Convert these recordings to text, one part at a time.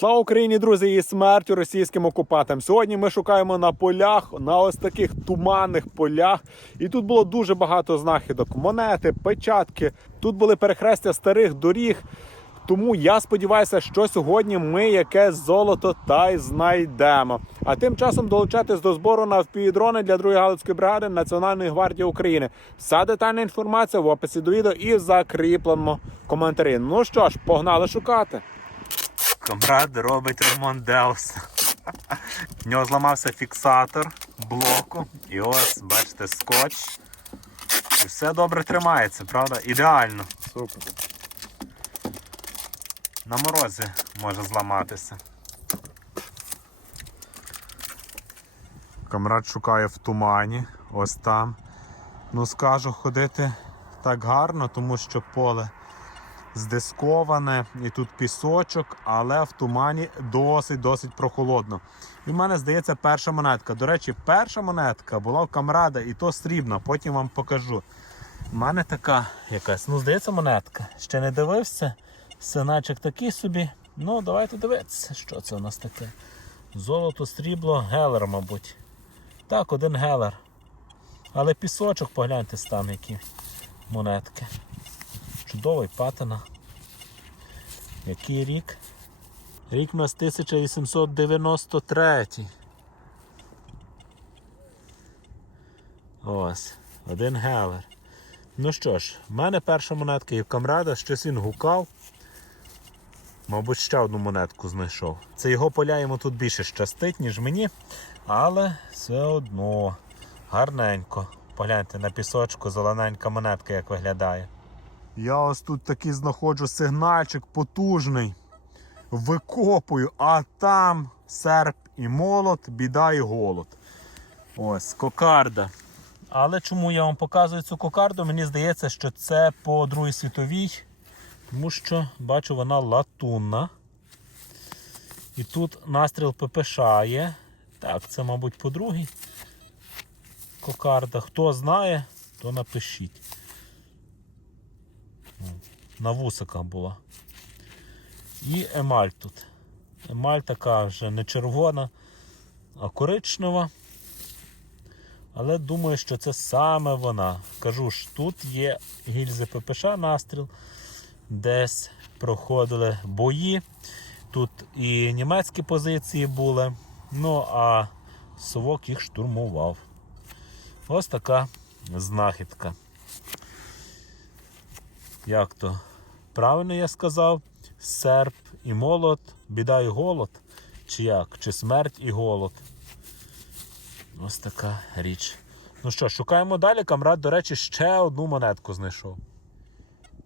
Слава Україні, друзі, і смертю російським окупантам. Сьогодні ми шукаємо на полях, на ось таких туманних полях. І тут було дуже багато знахідок: монети, печатки. Тут були перехрестя старих доріг. Тому я сподіваюся, що сьогодні ми якесь золото та й знайдемо. А тим часом долучайтесь до збору на впівдрони для 2-ї галицької бригади Національної гвардії України. Вся детальна інформація в описі до відео і в закріпленому коментарі. Ну що ж, погнали шукати. Комрад робить ремонт Деуса. В нього зламався фіксатор блоку. І ось, бачите, скотч. І все добре тримається, правда? Ідеально. Супер. На морозі може зламатися. Камрад шукає в тумані, ось там. Ну, скажу, ходити так гарно, тому що поле здисковане і тут пісочок, але в тумані досить-досить прохолодно. І в мене здається перша монетка. До речі, перша монетка була в камрада, і то срібна, потім вам покажу. У мене така якась, ну, здається, монетка. Ще не дивився. Синачок такий собі. Ну, давайте дивитися, що це у нас таке. Золото, срібло, гелер, мабуть. Так, один гелер. Але пісочок, погляньте, стан які монетки. Чудовий патина. Який рік? Рік у нас 1893. Ось, один гелер. Ну що ж, в мене перша монетка і камрада, щось він гукав. Мабуть, ще одну монетку знайшов. Це його поля йому тут більше щастить, ніж мені. Але все одно гарненько. Погляньте на пісочку, зелененька монетка як виглядає. Я ось тут такий знаходжу сигнальчик потужний. Викопую, а там серп і молот, біда і голод. Ось, кокарда. Але чому я вам показую цю кокарду? Мені здається, що це по Другій світовій, тому що бачу, вона латунна. І тут настріл ППШ є. Так, це, мабуть, по другій кокарда. Хто знає, то напишіть. На вусиках була. І емаль тут. Емаль така вже не червона, а коричнева. Але думаю, що це саме вона. Кажу ж, тут є гільзи ППШ настріл, десь проходили бої. Тут і німецькі позиції були. Ну, а совок їх штурмував. Ось така знахідка. Як то? Правильно я сказав? Серп і молот, біда і голод. Чи як? Чи смерть і голод? Ось така річ. Ну що, шукаємо далі. Камрад, до речі, ще одну монетку знайшов.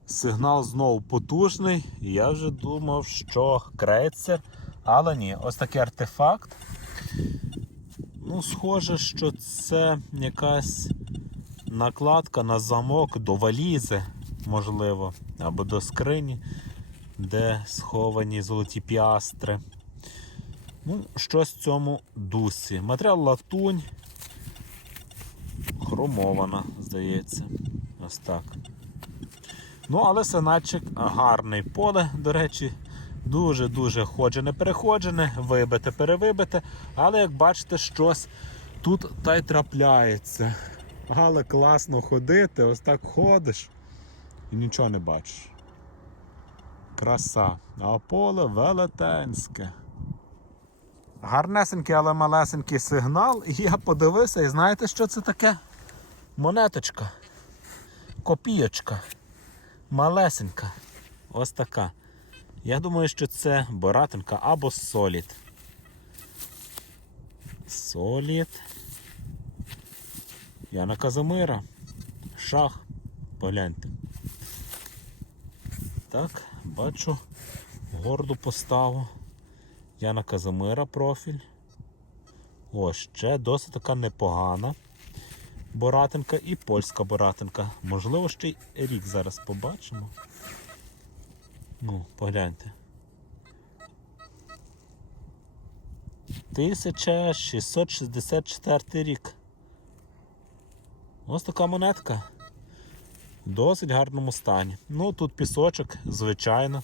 Сигнал знову потужний. Я вже думав, що крейцер. Але ні, ось такий артефакт. Ну, схоже, що це якась накладка на замок до валізи, можливо, або до скрині, де сховані золоті піастри. Ну, щось в цьому дусі. Матеріал латунь. Хромована, здається. Ось так. Ну, але синачик гарний поле, до речі, дуже-дуже ходжене, переходжене, вибите, перевибите. Але як бачите, щось тут та й трапляється. Але класно ходити, ось так ходиш і нічого не бачиш. Краса. А поле велетенське. Гарнесенький, але малесенький сигнал. І я подивився, і знаєте, що це таке? Монеточка. Копійочка. Малесенька. Ось така. Я думаю, що це боратинка або солід. Солід. Яна Казимира. Шах. Погляньте. Так, бачу горду поставу. Яна Казимира профіль. Ось ще досить така непогана боратинка і польська боратинка. Можливо, ще й рік зараз побачимо. Ну, погляньте. 1664 рік. Ось така монетка. Досить гарному стані. Ну, тут пісочок, звичайно,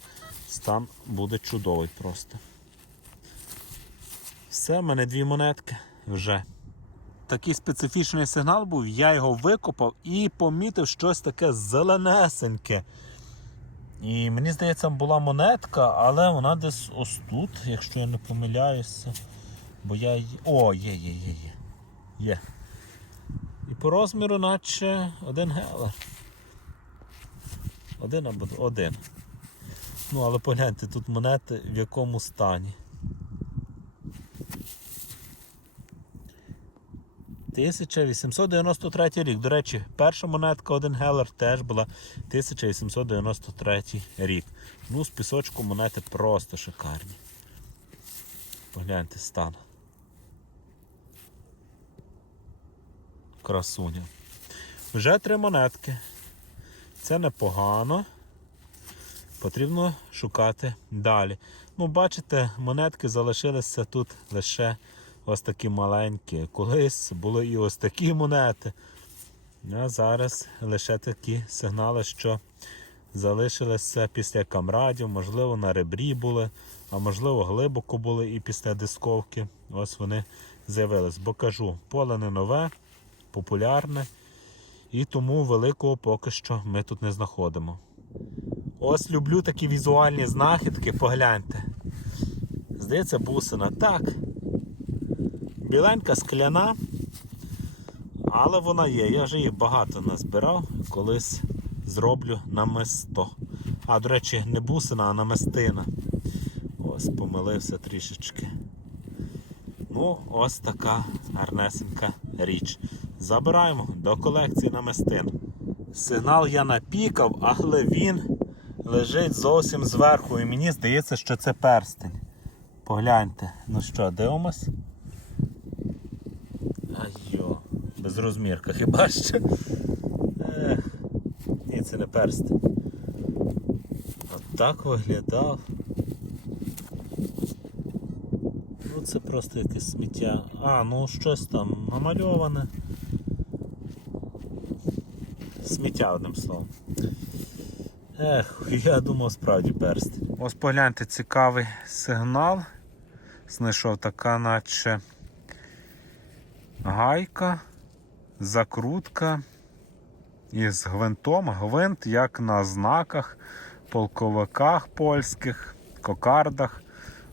стан буде чудовий просто. Все, в мене дві монетки вже. Такий специфічний сигнал був, я його викопав і помітив щось таке зеленесеньке. І мені здається, була монетка, але вона десь ось тут, якщо я не помиляюся. Бо я. О, є, є, є, є. Є. І по розміру, наче один гелер. Один або один. Ну, але погляньте, тут монети в якому стані. 1893 рік. До речі, перша монетка 1 гелер теж була 1893 рік. Ну, з пісочку монети просто шикарні. Погляньте стан. Красуня. Вже три монетки. Це непогано. Потрібно шукати далі. Ну, бачите, монетки залишилися тут лише ось такі маленькі. Колись були і ось такі монети. А зараз лише такі сигнали, що залишилися після камрадів, можливо, на ребрі були, а можливо, глибоко були і після дисковки. Ось вони з'явились. Бо кажу, поле не нове, популярне, і тому великого поки що ми тут не знаходимо. Ось люблю такі візуальні знахідки, погляньте. Здається, бусина. Так. Біленька скляна, але вона є. Я вже їх багато назбирав, колись зроблю намисто. А, до речі, не бусина, а намистина. Ось, помилився трішечки. Ну, ось така гарнесенька річ. Забираємо до колекції намистин. Сигнал я напікав, але він лежить зовсім зверху. І мені здається, що це перстень. Погляньте. Ну що, дивимось? Айо, без розмірка, хіба що? Ех, ні, це не перстень. От так виглядав. Ну це просто якесь сміття. А, ну щось там намальоване. Сміття одним словом. Ех, я думав справді перстень. Ось погляньте, цікавий сигнал. Знайшов така, наче гайка, закрутка із гвинтом. Гвинт, як на знаках, полковиках польських, кокардах.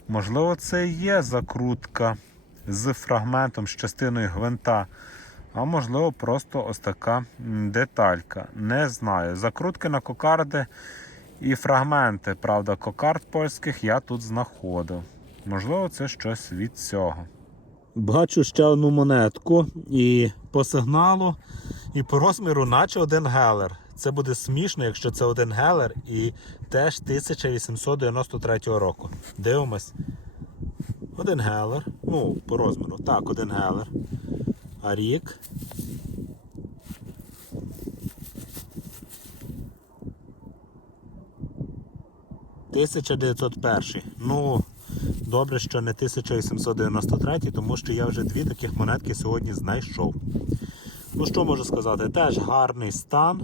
Можливо, це і є закрутка з фрагментом, з частиною гвинта. А можливо, просто ось така деталька. Не знаю. Закрутки на кокарди і фрагменти, правда, кокард польських я тут знаходив. Можливо, це щось від цього. Бачу ще одну монетку і по сигналу, і по розміру, наче один гелер. Це буде смішно, якщо це один гелер і теж 1893 року. Дивимось. Один гелер. Ну, по розміру. Так, один гелер. А рік. Тисяча 901. Ну, добре, що не 1893, тому що я вже дві таких монетки сьогодні знайшов. Ну, що можу сказати? Теж гарний стан.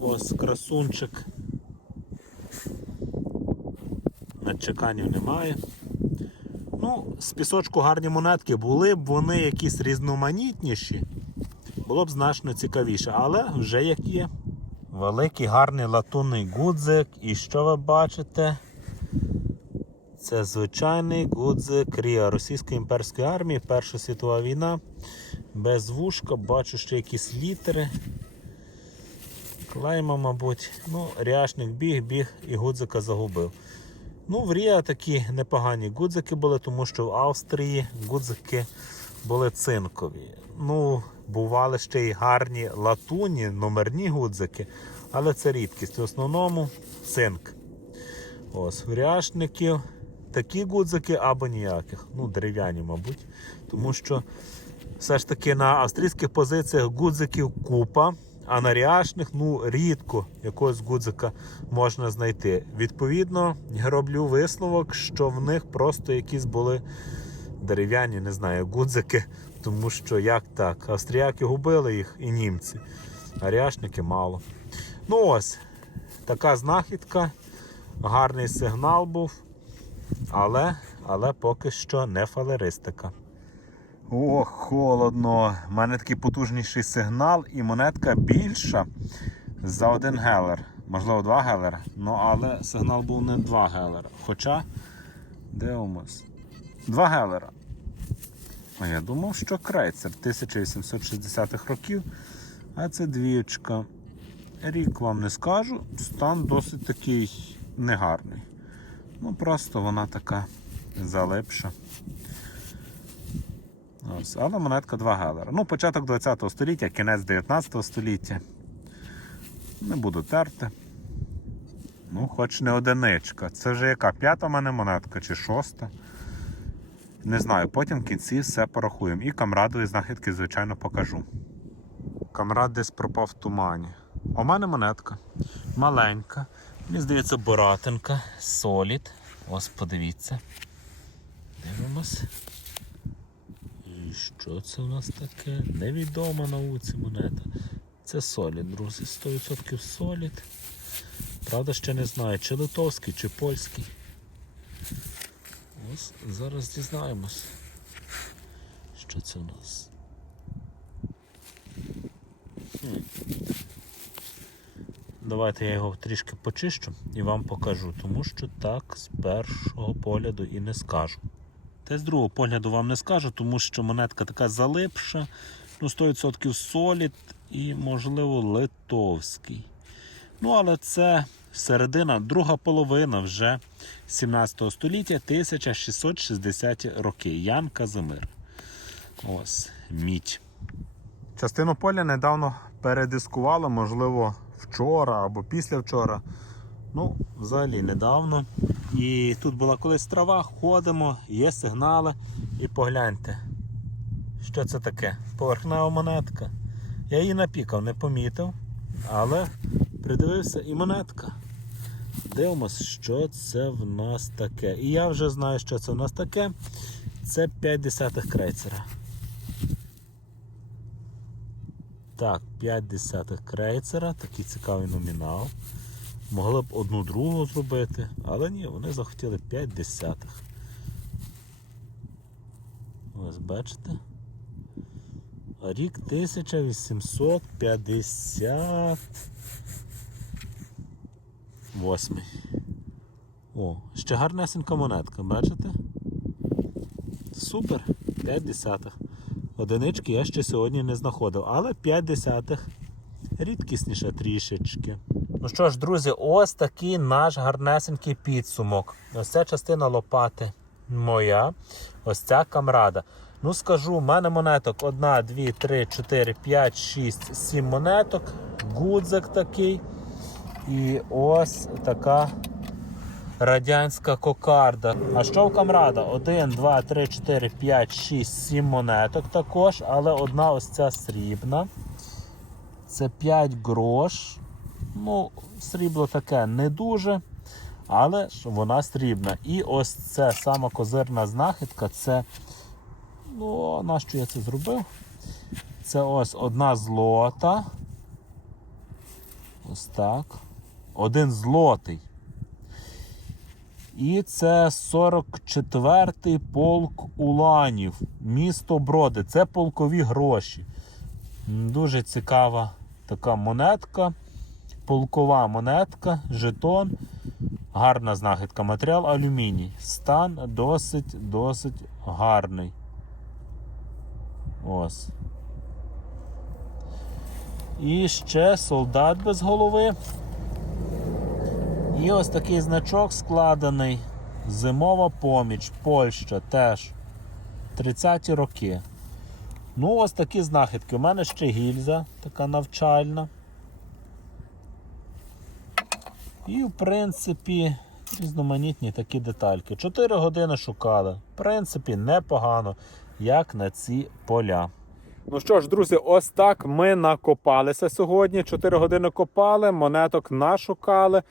Ось красунчик. Надчеканів немає. Ну, з пісочку гарні монетки були б вони якісь різноманітніші, було б значно цікавіше, але вже як є. Великий гарний латунний гудзик. І що ви бачите? Це звичайний гудзик Ріа Російської імперської армії, Перша світова війна. Без вушка, бачу ще якісь літери. Клейма, мабуть. Ну, ряшник біг, біг і гудзика загубив. Ну, в Ріа такі непогані гудзики були, тому що в Австрії гудзики були цинкові. Ну, бували ще й гарні латуні, номерні гудзики, але це рідкість. В основному цинк. Ось, в ряшників такі гудзики або ніяких. Ну, дерев'яні, мабуть. Тому що все ж таки на австрійських позиціях гудзиків купа, а на ну, рідко якогось гудзика можна знайти. Відповідно, я роблю висновок, що в них просто якісь були дерев'яні, не знаю, гудзики, тому що як так? Австріяки губили їх і німці, а ряшники мало. Ну ось, така знахідка, гарний сигнал був. Але, але поки що не фалеристика. О, холодно. У мене такий потужніший сигнал і монетка більша за один гелер. Можливо, два гелера. Ну, але сигнал був не два гелера. Хоча, дивимось. Два гелера. А я думав, що крейцер 1860-х років. А це двічка. Рік вам не скажу, стан досить такий негарний. Ну, просто вона така залипша. Ось, але монетка 2 гелера. Ну, початок 20 століття, кінець 19 століття. Не буду терти. Ну, хоч не одиничка. Це вже яка? П'ята в мене монетка чи шоста? Не знаю, потім в кінці все порахуємо. І камрадові знахідки, звичайно, покажу. Камрад десь пропав в тумані. У мене монетка. Маленька. Мені здається, боратинка. Солід. Ось подивіться. Дивимось. Що це у нас таке? Невідома науці монета. Це солід, друзі. 100% солід. Правда, ще не знаю, чи литовський, чи польський. Ось зараз дізнаємось. Що це у нас? Давайте я його трішки почищу і вам покажу, тому що так з першого погляду і не скажу. Та з другого погляду вам не скажу, тому що монетка така залипша, ну 100% солід і, можливо, литовський. Ну, але це середина, друга половина вже 17 століття, 1660 роки. Ян Казимир. Ось, мідь. Частину поля недавно передискували, можливо, вчора або післявчора. Ну, взагалі недавно. І тут була колись трава, ходимо, є сигнали. І погляньте, що це таке? Поверхнева монетка. Я її напікав, не помітив, але придивився і монетка. Дивимось, що це в нас таке. І я вже знаю, що це в нас таке. Це 5 десятих крейцера. Так, 5 десятих крейцера, такий цікавий номінал. Могли б одну другу зробити, але ні, вони захотіли 5 десятих. Ось бачите? Рік 1858. О, ще гарнесенька монетка, бачите? Супер, 5 десятих. Одинички я ще сьогодні не знаходив, але 5 десятих рідкісніше трішечки. Ну що ж, друзі, ось такий наш гарнесенький підсумок. Ось ця частина лопати моя, ось ця камрада. Ну скажу, в мене монеток 1, 2, 3, 4, 5, 6, 7 монеток. Гудзик такий. І ось така радянська кокарда. А що в камрада? 1, 2, 3, 4, 5, 6, 7 монеток також, але одна ось ця срібна. Це 5 грош. Ну, срібло таке не дуже, але вона срібна. І ось це сама козирна знахідка. Це. Ну, на що я це зробив? Це ось одна злота. Ось так. Один злотий. І це 44-й полк Уланів, місто Броди. Це полкові гроші. Дуже цікава така монетка. Полкова монетка, жетон. Гарна знахідка. Матеріал алюміній. Стан досить досить гарний. Ось. І ще солдат без голови. І ось такий значок складений. Зимова поміч, Польща теж. 30-ті роки. Ну, ось такі знахідки. У мене ще гільза, така навчальна. І, в принципі, різноманітні такі детальки. 4 години шукали. В принципі, непогано, як на ці поля. Ну що ж, друзі, ось так ми накопалися сьогодні. 4 години копали, монеток нашукали.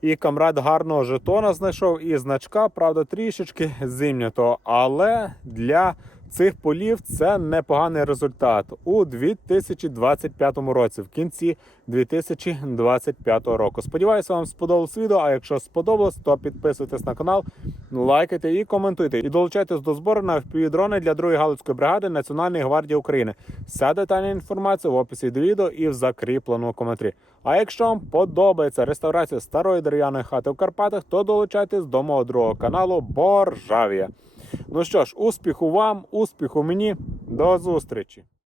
І камрад гарного жетона знайшов і значка, правда, трішечки зімнятого. Але для цих полів це непоганий результат у 2025 році, в кінці 2025 року. Сподіваюся, вам сподобалось відео. А якщо сподобалось, то підписуйтесь на канал, лайкайте і коментуйте. І долучайтесь до збору на FPV-дрони для другої галицької бригади Національної гвардії України. Вся детальна інформація в описі до відео і в закріпленому коментарі. А якщо вам подобається реставрація старої дерев'яної хати в Карпатах, то долучайтесь до мого другого каналу Боржавія. Ну що ж, успіху вам, успіху мені, до зустрічі!